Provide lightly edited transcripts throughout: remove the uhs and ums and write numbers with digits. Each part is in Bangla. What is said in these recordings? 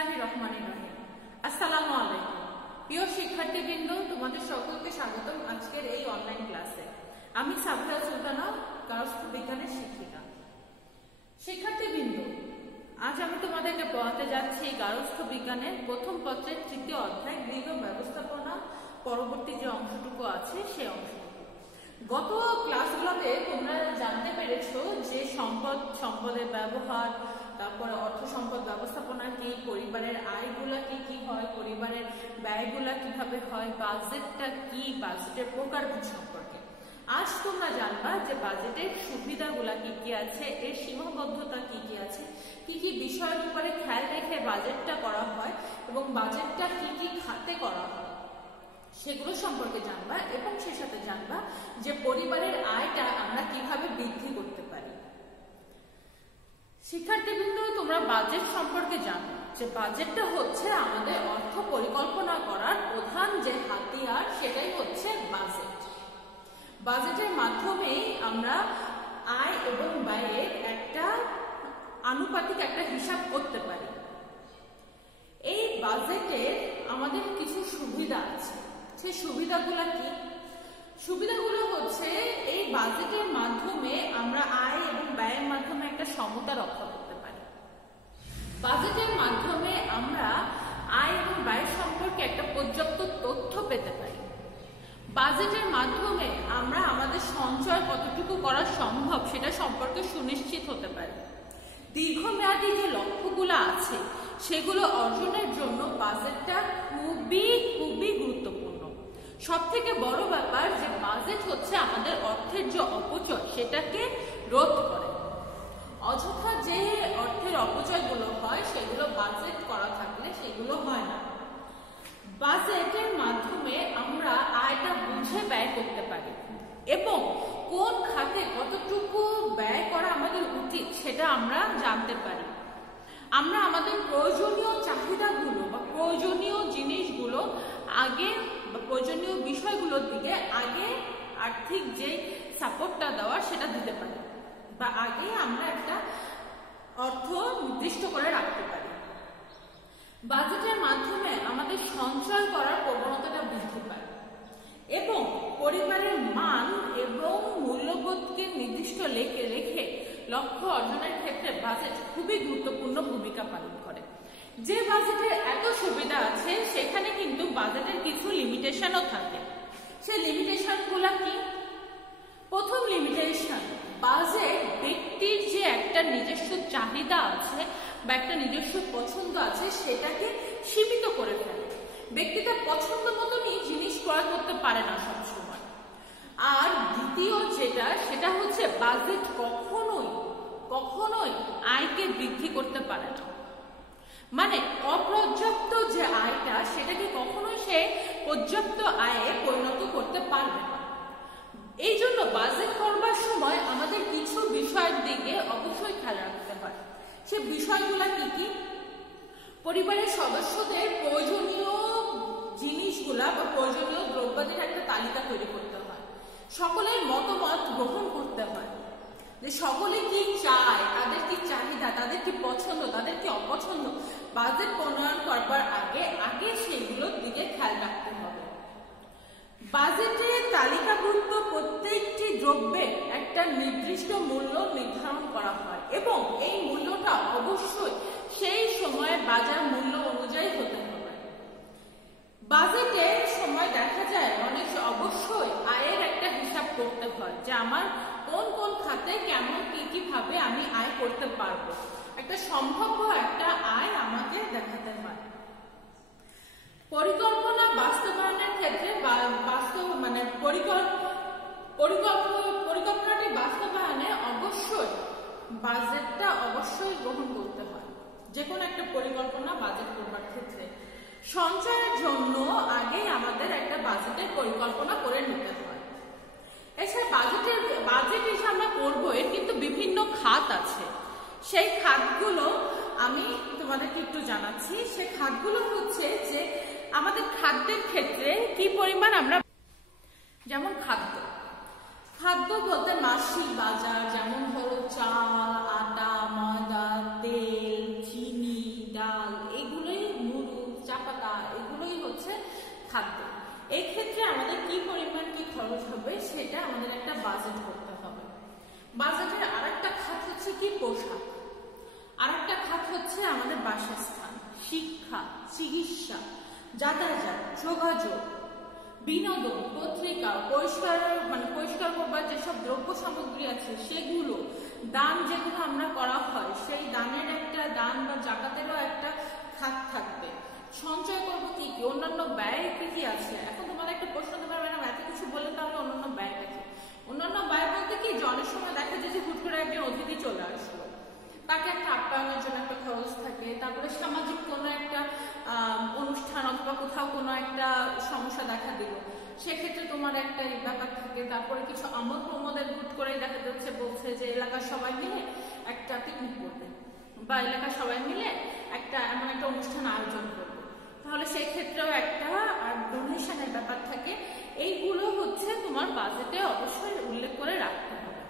বিসমিল্লাহির রহমানির রহিম। আসসালামু আলাইকুম প্রিয় শিক্ষার্থীবৃন্দ, তোমাদের সকলকে স্বাগতম আজকের এই অনলাইন ক্লাসে। আমি সাবিয়া সুলতানা, গার্হস্থ্য বিজ্ঞানের শিক্ষিকা। শিক্ষার্থীবৃন্দ, আজ আমি তোমাদেরকে পড়াতে যাচ্ছি গার্হস্থ্য বিজ্ঞানের প্রথম পত্রের তৃতীয় অধ্যায় গৃহ ব্যবস্থাপনা পরবর্তী যে অংশটুকু আছে সেই অংশটুকু। গত ক্লাসগুলোতে তোমরা জানতে পেরেছো যে সম্পদের ব্যবহার, তারপরে অর্থ সম্পদ ব্যবস্থাপনা কি, পরিবারের আয়গুলা কি কি হয়, পরিবারের ব্যয়গুলা কিভাবে হয়, বাজেটটা কি, বাজেটের প্রকারভেদ সম্পর্কে। আজ তোমরা জানবা যে বাজেটের সুবিধাগুলা কি কি আছে, এর সীমাবদ্ধতা কি কি আছে, কি কি বিষয়ের উপরে খেয়াল রেখে বাজেটটা করা হয় এবং বাজেটটা কি কি খাতে করা হয় সেগুলো সম্পর্কে জানবা, এবং সেই সাথে জানবা যে পরিবারের আয়টা আমরা কিভাবে বৃদ্ধি করতে পারি। শিক্ষার্থীবৃন্দ, তোমরা বাজেট সম্পর্কে জানো যে বাজেটটা হচ্ছে আমাদের অর্থ পরিকল্পনা করার প্রধান যে হাতিয়ার, সেটাই হচ্ছে বাজেট। বাজেটের মাধ্যমেই আমরা আয় এবং ব্যয়ের একটা আনুপাতিক একটা হিসাব করতে পারি। এই বাজেটে আমাদের কিছু সুবিধা আছে। সেই সুবিধাগুলো কি? সুবিধাগুলো হচ্ছে এই বাজেটের মাধ্যমে আমরা আয় এবং ব্যয়ের মাধ্যমে একটা সমতা রক্ষা করতে পারি। বাজেটের মাধ্যমে আমরা আয় এবং ব্যয় সম্পর্কে একটা পর্যাপ্ত তথ্য পেতে পারি। বাজেটের মাধ্যমে আমরা আমাদের সঞ্চয় কতটুকু করা সম্ভব সেটা সম্পর্কে সুনিশ্চিত হতে পারি। দীর্ঘমেয়াদী যে লক্ষ্যগুলো আছে সেগুলো অর্জনের জন্য বাজেটটা খুবই গুরুত্বপূর্ণ। সব থেকে বড় ব্যাপার যে বাজেট হচ্ছে আমাদের অর্থের যে অপচয় সেটাকে রোধ করে। অযথা যে অর্থের অপচয়গুলো হয় সেগুলো বাজেট করা থাকলে সেগুলো হয় না। বাজেটের মাধ্যমে আমরা আয়টা বুঝে ব্যয় করতে পারি এবং কোন খাতে কতটুকু ব্যয় করা আমাদের উচিত সেটা আমরা জানতে পারি। আমরা আমাদের প্রয়োজনীয় চাহিদাগুলো বা প্রয়োজনীয় জিনিসগুলো আগে বা প্রয়োজনীয় বিষয়গুলোর দিকে আগে আর্থিক যে সাপোর্টটা দেওয়া সেটা দিতে পারি, বা আগে আমরা একটা অর্থ নির্দিষ্ট করে রাখতে পারি। বাজেটের মাধ্যমে আমাদের সঞ্চয় করার প্রবণতাটা বৃদ্ধি পায় এবং পরিবারের মান এবং মূল্যবোধকে নির্দিষ্ট রেখে লক্ষ্য অর্জনের ক্ষেত্রে বাজেট খুবই গুরুত্বপূর্ণ ভূমিকা পালন করে। যে বাজেটের এত সুবিধা আছে সেখানে কিন্তু বাজেটের কিছু লিমিটেশনও থাকে। সেই লিমিটেশনগুলো কি? প্রথম লিমিটেশন, বাজেট ব্যক্তির যে একটা নিজস্ব চাহিদা আছে বা একটা নিজস্ব পছন্দ আছে সেটাকে সীমিত করে ফেলে। ব্যক্তি তার পছন্দ মতনই জিনিস ক্রয় করতে পারে না সবসময়। আর দ্বিতীয় সেটা হচ্ছে বাজেট কখনোই আয়কে বৃদ্ধি করতে পারে না। মানে অপর্যাপ্ত যে আয়টা সেটাকে কখনোই সে পর্যাপ্ত আয়ে পরিণত করতে পারবে না। এই জন্য বাজেট করবার সময় আমাদের কিছু বিষয়ের দিকে অবশ্যই খেয়াল রাখতে হয়। সে বিষয়গুলো কি কি? পরিবারের সদস্যদের প্রয়োজনীয় জিনিসগুলা বা প্রয়োজনীয় দ্রব্যাদির একটা তালিকা তৈরি করতে হয়। সকলের মতামত গ্রহণ করতে হয় যে সকলে কি চায়, তাদের কি চাহিদা, তাদের কি পছন্দ, তাদের কি অপছন্দ। বাজেট প্রণয়ন করবার আগে সেগুলোর দিকে খেয়াল রাখতে হবে। বাজেটে তালিকাভুক্ত প্রত্যেকটি দ্রব্যের একটা নির্দিষ্ট মূল্য নির্ধারণ করা হয় এবং এই মূল্যটা অবশ্যই সেই সময়ের বাজার মূল্য অনুযায়ী হতে হবে। বাজেটের সময় দেখা যায় অবশ্যই আয়ের একটা হিসাব করতে হয় যে আমার কোন খাতে কেমন কিভাবে আমি আয় করতে পারবো। একটা সম্ভাব্য একটা আয় আমাকে দেখাতে হয়। পরিকল্পনা বাস্তবায়নের ক্ষেত্রে পরিকল্পনাটি বাস্তবায়নে অবশ্যই বাজেটটা অবশ্যই গ্রহণ করতে হয়। যে কোনো একটা পরিকল্পনা বাজেট করবার ক্ষেত্রে সঞ্চয়ের জন্য আগে আমাদের একটা বাজেটের পরিকল্পনা করে নিতে হয়। এছাড়া বাজেট এসে আমরা করবো, এর কিন্তু বিভিন্ন খাত আছে। সেই খাতগুলো আমি তোমাদেরকে একটু জানাচ্ছি। সেই খাতগুলো হচ্ছে যে আমাদের খাদ্যের ক্ষেত্রে কি পরিমাণ আমরা, যেমন খাদ্য বলতে মাসিক বাজার, যেমন ধরো চাল, আটা, ময়দা, তেল, চিনি, ডাল, এগুলোই নুডল, চা পাতা, এগুলোই হচ্ছে খাদ্য। এই ক্ষেত্রে আমাদের কি পরিমাণ কি খরচ হবে সেটা আমাদের একটা বাজেট করতে হবে। বাজেটের আরেকটা খাত হচ্ছে কি পোশাক, আরেকটা খাত হচ্ছে আমাদের বাসস্থান, শিক্ষা, চিকিৎসা, যাতায়াত, যোগাযোগ, বিনোদন, পত্রিকা, পরিষ্কার করবার যেসব দ্রব্য সামগ্রী আছে সেগুলো, দান যেগুলো আমরা করা হয় সেই দানের একটা দান বা জাকাতেরও একটা খাত থাকবে। সঞ্চয় করবো কি কি, অন্যান্য ব্যয় কি কি আছে। এখন তোমাদের একটা প্রশ্ন হতে পারবে, ম্যাডাম এত কিছু বললে তাহলে অন্যান্য ব্যয় দেখে। অন্যান্য ব্যয় বলতে কি, যে অনেক সময় দেখা যায় যে হুট করে একজন অতিথি চলে আসলো, তাকে একটা আপ্যায়নের জন্য একটা খরচ থাকে। তারপরে সামাজিক কোনো একটা অনুষ্ঠান অথবা কোথাও কোনো একটা সমস্যা দেখা দিল, সেক্ষেত্রে তোমার একটা ব্যাপার থাকে। তারপরে কিছু আমোদ প্রমোদের হুট করে দেখা যাচ্ছে বলছে যে এলাকার সবাই মিলে একটা পিকনিক করবে বা এলাকার সবাই মিলে একটা এমন একটা অনুষ্ঠান আয়োজন করবে, তাহলে সেই ক্ষেত্রেও একটা ডোনেশনের ব্যাপার থাকে। এইগুলো হচ্ছে তোমার বাজেটে অবশ্যই উল্লেখ করে রাখতে হবে।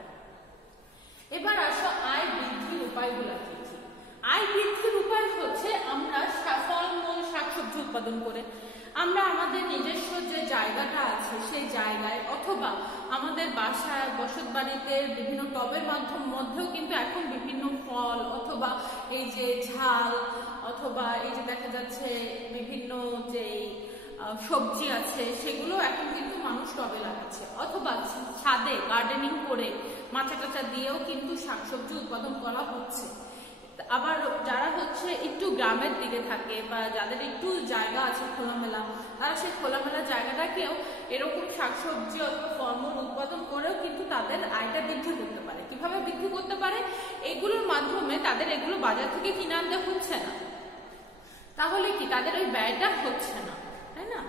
এবার আসো আয় বৃদ্ধির উপায়গুলো কি কি। আয় বৃদ্ধির উপায় হচ্ছে আমরা ফলমূল, শাকসবজি উৎপাদন করে আমরা আমাদের নিজস্ব যে জায়গাটা আছে সেই জায়গায় অথবা আমাদের বাসায় বসত বাড়িতে বিভিন্ন টবের মধ্যেও কিন্তু এখন বিভিন্ন ফল অথবা এই যে ঝাল অথবা এই যে দেখা যাচ্ছে বিভিন্ন যে সবজি আছে সেগুলো এখন কিন্তু মানুষ টবে লাগাচ্ছে, অথবা ছাদে গার্ডেনিং করে মাচা টাচা দিয়েও কিন্তু শাকসবজি উৎপাদন করা হচ্ছে। আবার যারা হচ্ছে একটু গ্রামের দিকে থাকে বা যাদের একটু জায়গা আছে খোলামেলা, তারা সেই খোলামেলা জায়গাটাকেও এরকম শাকসবজি অথবা ফলমূল উৎপাদন করেও কিন্তু তাদের আয়টা বৃদ্ধি করতে পারে। কিভাবে বৃদ্ধি করতে পারে? এগুলোর মাধ্যমে তাদের এগুলো বাজার থেকে কিনে আনতে হচ্ছে না, তাহলে কি তাদের ওই ব্যয়টা হচ্ছে না, তাই না?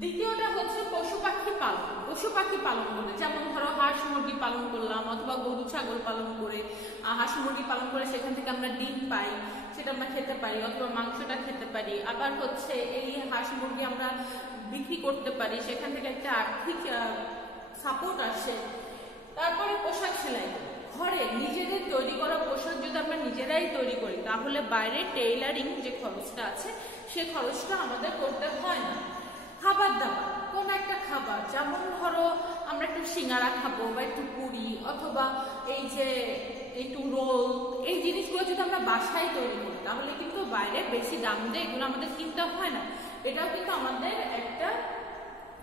দ্বিতীয়টা হচ্ছে পশু পাখি পালন। পশু পাখি পালন করে, যেমন ধরো হাঁস মুরগি পালন করলাম অথবা গরু ছাগল পালন করে, হাঁস মুরগি পালন করে সেখান থেকে আমরা ডিম পাই, সেটা আমরা খেতে পারি অথবা মাংসটা খেতে পারি। আবার হচ্ছে এই হাঁস মুরগি আমরা বিক্রি করতে পারি, সেখান থেকে একটা আর্থিক সাপোর্ট আসে। তারপরে পোশাক সেলাই, ঘরে নিজেদের তৈরি করা পোশাক যদি আমরা নিজেরাই তৈরি করি তাহলে বাইরে টেইলারিং যে খরচটা আছে সে খরচটা আমাদের করতে হয় না। খাবার দাবার, কোন একটা খাবার, যেমন ধরো আমরা একটু সিঙ্গারা খাবো বা একটু পুরি অথবা এই যে একটু রোল, এই জিনিসগুলো যদি আমরা বাসায় তৈরি করি তাহলে কিন্তু বাইরে বেশি দাম দিয়ে এগুলো আমাদের কিনতে হয় না। এটাও কিন্তু আমাদের একটা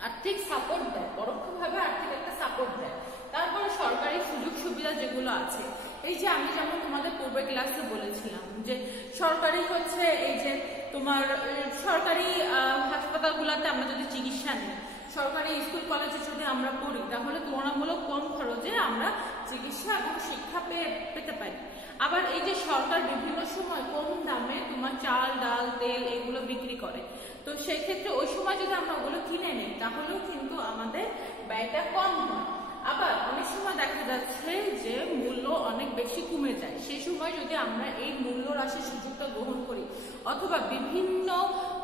আর্থিক সাপোর্ট দেয়, পরোক্ষভাবে আর্থিক একটা সাপোর্ট দেয়। তারপরে সরকারি সুযোগ সুবিধা যেগুলো আছে, এই যে আমি যেমন তোমাদের পূর্বের ক্লাসে বলেছিলাম যে সরকারি হচ্ছে এই যে তোমার সরকারি হাসপাতালগুলোতে আমরা যদি চিকিৎসা নিই, সরকারি স্কুল কলেজে যদি আমরা পড়ি তাহলে তুলনামূলক কম খরচে আমরা চিকিৎসা এবং শিক্ষা পেতে পারি। আবার এই যে সরকার বিভিন্ন সময় কম দামে তোমার চাল ডাল তেল এগুলো বিক্রি করে, তো সেই ক্ষেত্রে ওই সময় যদি আমরা ওগুলো কিনে নিই তাহলেও কিন্তু আমাদের ব্যয়টা কম হয়। আবার অনেক সময় দেখা যাচ্ছে যে মূল্য অনেক বেশি কমে যায়, সেই সময় যদি আমরা এই মূল্য রাশির সুযোগটা গ্রহণ করি অথবা বিভিন্ন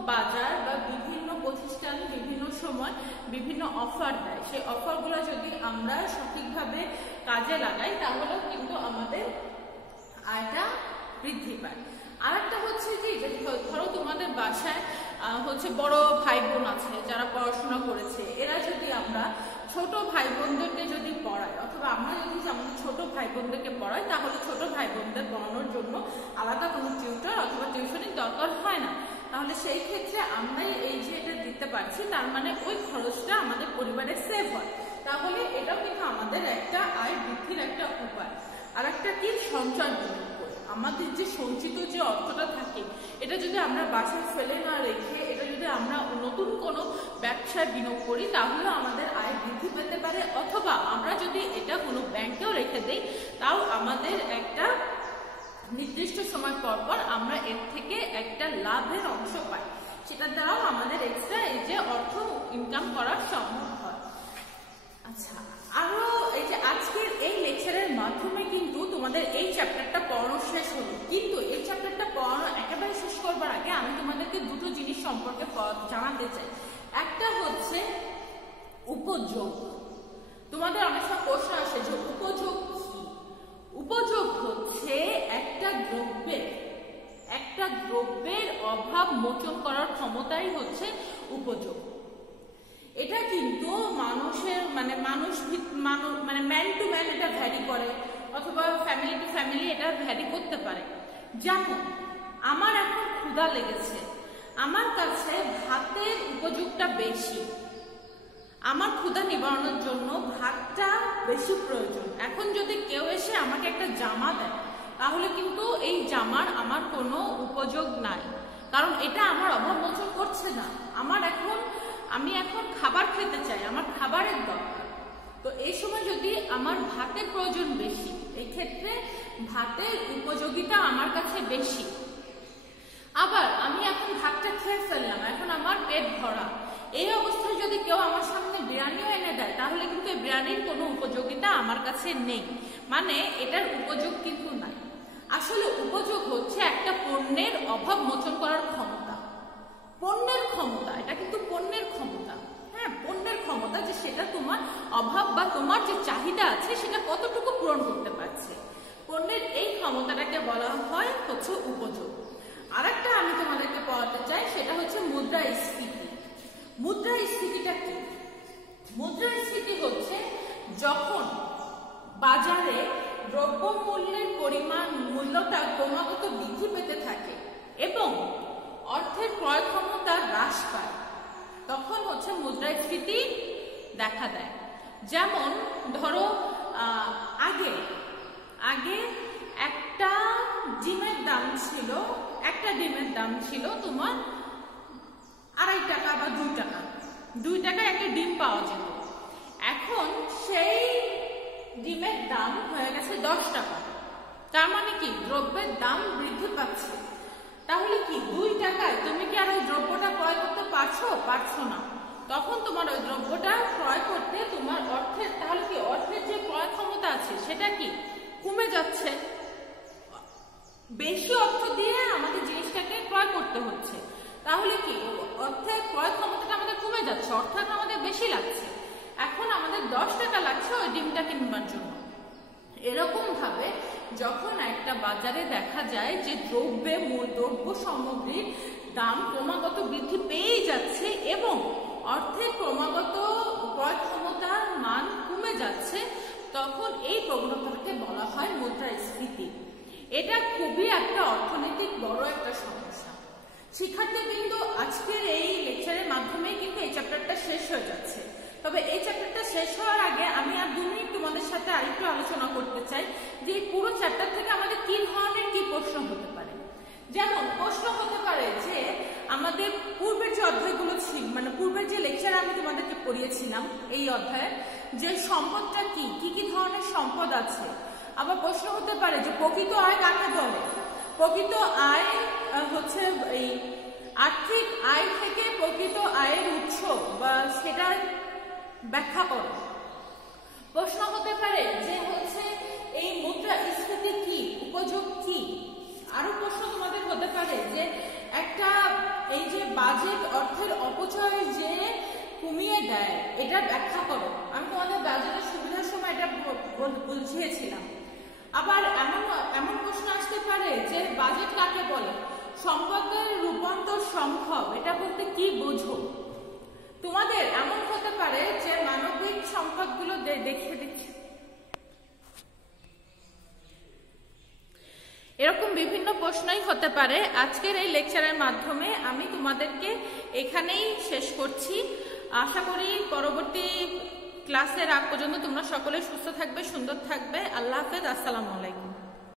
বাজার বা বিভিন্ন প্রতিষ্ঠান বিভিন্ন সময় বিভিন্ন অফার দেয়, সেই অফারগুলো যদি আমরা সঠিকভাবে কাজে লাগাই তাহলেও কিন্তু আমাদের আয়টা বৃদ্ধি পায়। আরেকটা হচ্ছে কি, ধরো তোমাদের বাসায় হচ্ছে বড় ভাই বোন আছে যারা পড়াশোনা করেছে, এরা যদি আমরা ছোট ভাই বোনদেরকে যদি পড়াই অথবা আমরা যদি আমাদের ছোট ভাই বোনদেরকে পড়াই তাহলে ছোট ভাই বোনদের পড়ানোর জন্য আলাদা কোনো টিউটর অথবা টিউশনের দরকার হয় না। তাহলে সেই ক্ষেত্রে আমরাই এই যে এটা দিতে পারছি, তার মানে ওই খরচটা আমাদের পরিবারে সেভ হয়। তাহলে এটাও কিন্তু আমাদের একটা আয় বৃদ্ধির একটা উপায়। আর একটা কি, সঞ্চয় বিনিয়োগ করে আমাদের যে সঞ্চিত যে অর্থটা থাকে এটা যদি আমরা বাসায় ফেলে না রেখে এটা যদি আমরা নতুন কোনো ব্যবসায় বিনিয়োগ করি তাহলে আমাদের আয় বৃদ্ধি পেতে পারে, অথবা আমরা যদি এটা কোনো ব্যাংকেও রেখে দিই তাও আমাদের একটা নির্দিষ্ট সময় পর পর আমরা এর থেকে একটা লাভের অংশ পাই, সেটার দ্বারাও আমাদের এক্সট্রা এই যে অর্থ ইনকাম করা সম্ভব হয়। আচ্ছা, আরো এই যে আজকের এই লেকচারের মাধ্যমে কিন্তু তোমাদের এই চ্যাপ্টারটা পড়ানো শেষ হলো, কিন্তু এই চ্যাপ্টারটা পড়ানো একেবারে শেষ করবার আগে আমি তোমাদেরকে দুটো জিনিস সম্পর্কে জানাতে চাই। একটা হচ্ছে উপযোগ। তোমাদের অনেক সময় প্রশ্ন আসে যে উপযোগ কি? উপযোগ হচ্ছে একটা দ্রব্যের অভাব মোচন করার ক্ষমতাই হচ্ছে উপযোগ। এটা কিন্তু মানুষের মানুষ ম্যান টু ম্যান এটা ভ্যারি করে, অথবা ফ্যামিলি টু ফ্যামিলি এটা ভ্যারি করতে পারে। যেমন আমার এখন ক্ষুধা লেগেছে, আমার কাছে ভাতের উপযোগটা বেশি, আমার ক্ষুধা নিবারণের জন্য ভাতটা বেশি প্রয়োজন। এখন যদি কেউ এসে আমাকে একটা জামা দেয়, তাহলে কিন্তু এই জামার আমার কোনো উপযোগ নাই, কারণ এটা আমার অভাব মোচন করছে না। আমি এখন খাবার খেতে চাই, আমার খাবারের দরকার। তো এই সময় যদি আমার ভাতের প্রয়োজন বেশি, এই ক্ষেত্রে ভাতের উপযোগিতা আমার কাছে বেশি। আবার আমি এখন ভাতটা খেয়ে ফেললাম, এখন আমার পেট ভরা, এই অবস্থায় যদি কেউ আমার সামনে বিরিয়ানিও এনে দেয়, তাহলে কিন্তু এই বিরিয়ানির কোনো উপযোগিতা আমার কাছে নেই, এটার উপযোগ কিন্তু নাই। আসলে উপযোগ হচ্ছে একটা পণ্যের অভাব মোচন করার ক্ষমতা, পণ্যের ক্ষমতা, এটা কিন্তু পণ্যের ক্ষমতা। হ্যাঁ, পণ্যের ক্ষমতা, যে সেটা তোমার অভাব বা তোমার যে চাহিদা আছে সেটা কতটুকু পূরণ করতে পারছে, পণ্যের এই ক্ষমতাটাকে বলা হয় হচ্ছে উপযোগ। আরেকটা আমি তোমাদেরকে পড়াতে চাই, সেটা হচ্ছে মুদ্রাস্ফীতি। মুদ্রাস্ফীতিটা কি? মুদ্রাস্ফীতি হচ্ছে যখন বাজারে দ্রব্য মূল্যের মূল্যটা ক্রমাগত বৃদ্ধি পেতে থাকে এবং অর্থের ক্রয় ক্ষমতা হ্রাস পায়, তখন হচ্ছে মুদ্রাস্ফীতি দেখা দেয়। যেমন ধরো আগে একটা ডিমের দাম ছিল তোমার 2.5 টাকা বা 2 টাকা, 2 টাকায় একটা ডিম পাওয়া যেত। এখন সেই ডিমের দাম হয়ে গেছে 10 টাকা। তার মানে কি, দ্রব্যের দাম বৃদ্ধি পাচ্ছে। তাহলে কি 2 টাকায় তুমি কি আর ওই দ্রব্যটা ক্রয় করতে পারছো না। তখন তোমার ওই দ্রব্যটা ক্রয় করতে তোমার অর্থের যে ক্রয় ক্ষমতা আছে সেটা কি কমে যাচ্ছে। বেশি অর্থ দিয়ে আমাদের জিনিসটাকে ক্রয় করতে হচ্ছে, তাহলে কি অর্থের ক্রয় ক্ষমতাটা আমাদের কমে যাচ্ছে, অর্থাৎ আমাদের বেশি লাগছে। এখন আমাদের 10 টাকা লাগছে ওই ডিমটা কিনবার জন্য। এরকম ভাবে যখন একটা বাজারে দেখা যায় যে দ্রব্য সামগ্রীর দাম ক্রমাগত বৃদ্ধি পেয়ে যাচ্ছে এবং অর্থের ক্রমাগত ক্রয় ক্ষমতার মান কমে যাচ্ছে, তখন এই প্রবণতাকে বলা হয় মুদ্রাস্ফীতি। এটা খুবই একটা অর্থনৈতিক বড় একটা সমস্যা। শিক্ষার্থীবৃন্দ, আজকের এই লেকচারের মাধ্যমে কিন্তু এই চ্যাপ্টারটা শেষ হয়ে যাচ্ছে। তবে এই চ্যাপ্টারটা শেষ হওয়ার আগে আমি আর 2 মিনিট তোমাদের সাথে আরেকটু আলোচনা করতে চাই যে এই পুরো চ্যাপ্টার থেকে আমাদের কি ধরনের কি প্রশ্ন হতে পারে। যেমন প্রশ্ন হতে পারে যে আমাদের পূর্বের যে অধ্যায়গুলো ছিল, পূর্বের যে লেকচারে আমি তোমাদেরকে পড়িয়েছিলাম এই অধ্যায়ে, যে সম্পদটা কি কি ধরনের সম্পদ আছে। আবার প্রশ্ন হতে পারে যে প্রকৃত আয় কাকে বলে। প্রকৃত আয় হচ্ছে এই আর্থিক আয় থেকে প্রকৃত আয়ের উৎস বা সেটা ব্যাখ্যা করো। প্রশ্ন হতে পারে যে হচ্ছে এই মুদ্রাস্ফীতি কি, উপযোগ কি। আরো প্রশ্ন তোমাদের হতে পারে যে এই যে বাজেট অর্থের অপচয় যে কমিয়ে দেয়, এটা ব্যাখ্যা করো। আমি তোমাদের বাজেটের সুবিধার সময় এটা বুঝিয়েছিলাম। আবার এমন প্রশ্ন আসতে পারে যে বাজেট কাকে বলে, সম্পদের রূপান্তর সম্ভব, এটা বলতে কি বোঝো। তোমাদের এমন হতে পারে যে মানবিক সম্পদগুলো দেখিয়ে দিচ্ছে, এরকম বিভিন্ন প্রশ্নই হতে পারে। আজকের এই লেকচারের মাধ্যমে আমি তোমাদেরকে এখানেই শেষ করছি। আশা করি পরবর্তী ক্লাসের আগ পর্যন্ত তোমরা সকলে সুস্থ থাকবে, সুন্দর থাকবে। আল্লাহ হাফেজ, আসসালামু আলাইকুম।